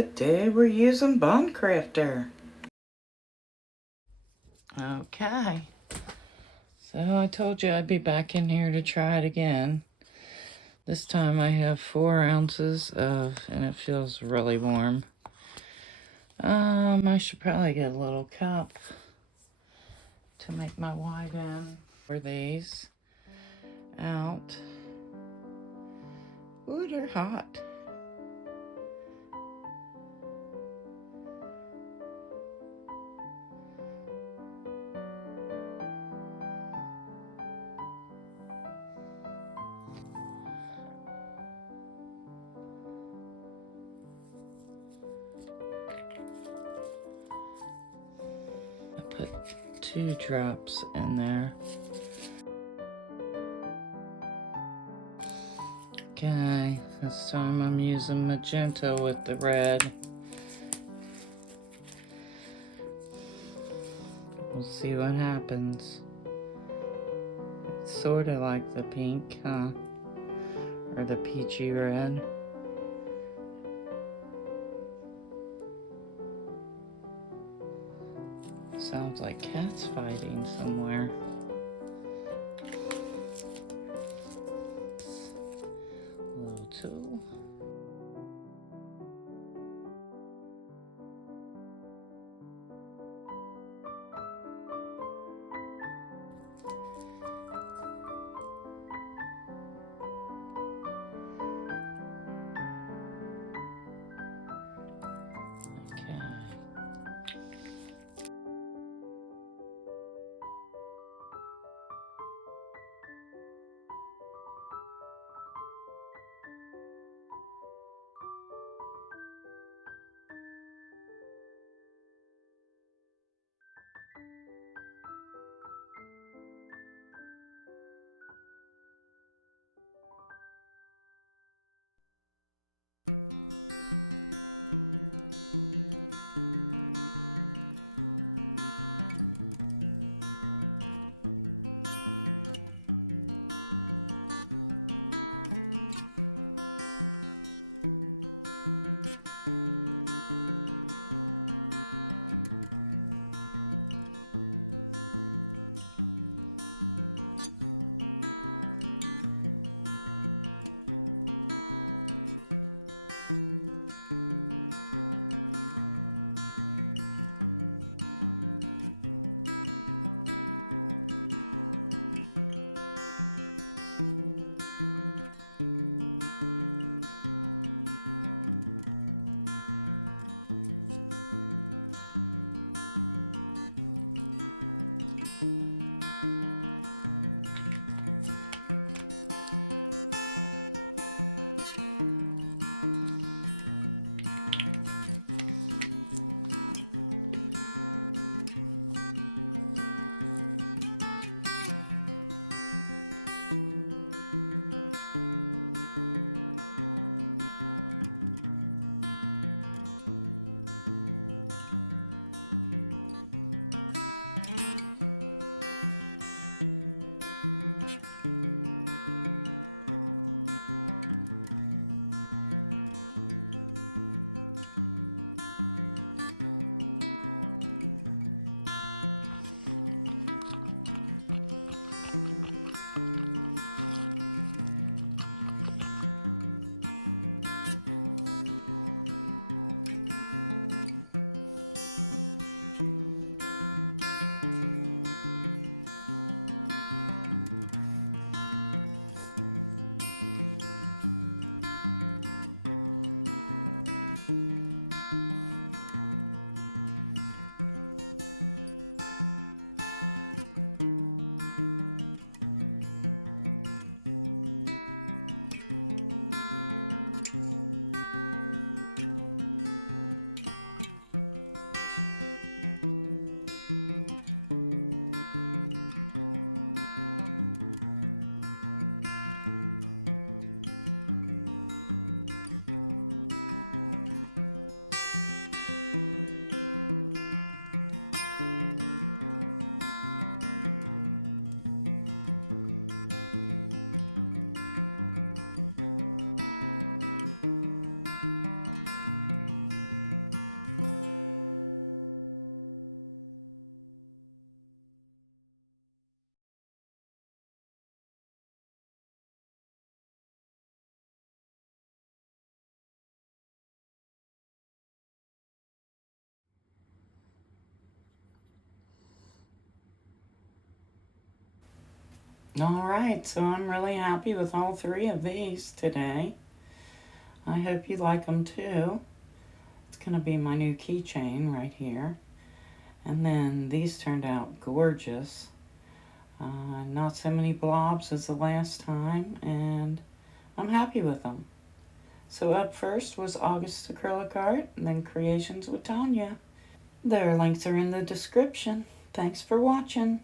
Today we're using Bond Crafter. Okay, so I told you I'd be back in here to try it again. This time I have 4 ounces of, and it feels really warm. I should probably get a little cup to make my wide in. Pour these out. Ooh, they're hot. I put 2 drops in there. Okay, this time I'm using magenta with the red. We'll see what happens. It's sort of like the pink, huh? Or the peachy red. Sounds like cats fighting somewhere. A little too. All right, so I'm really happy with all three of these today. I hope you like them too. It's going to be my new keychain right here. And then these turned out gorgeous. Not so many blobs as the last time, and I'm happy with them. So up first was August acrylic art, and then Creations with Tanya. Their links are in the description. Thanks for watching.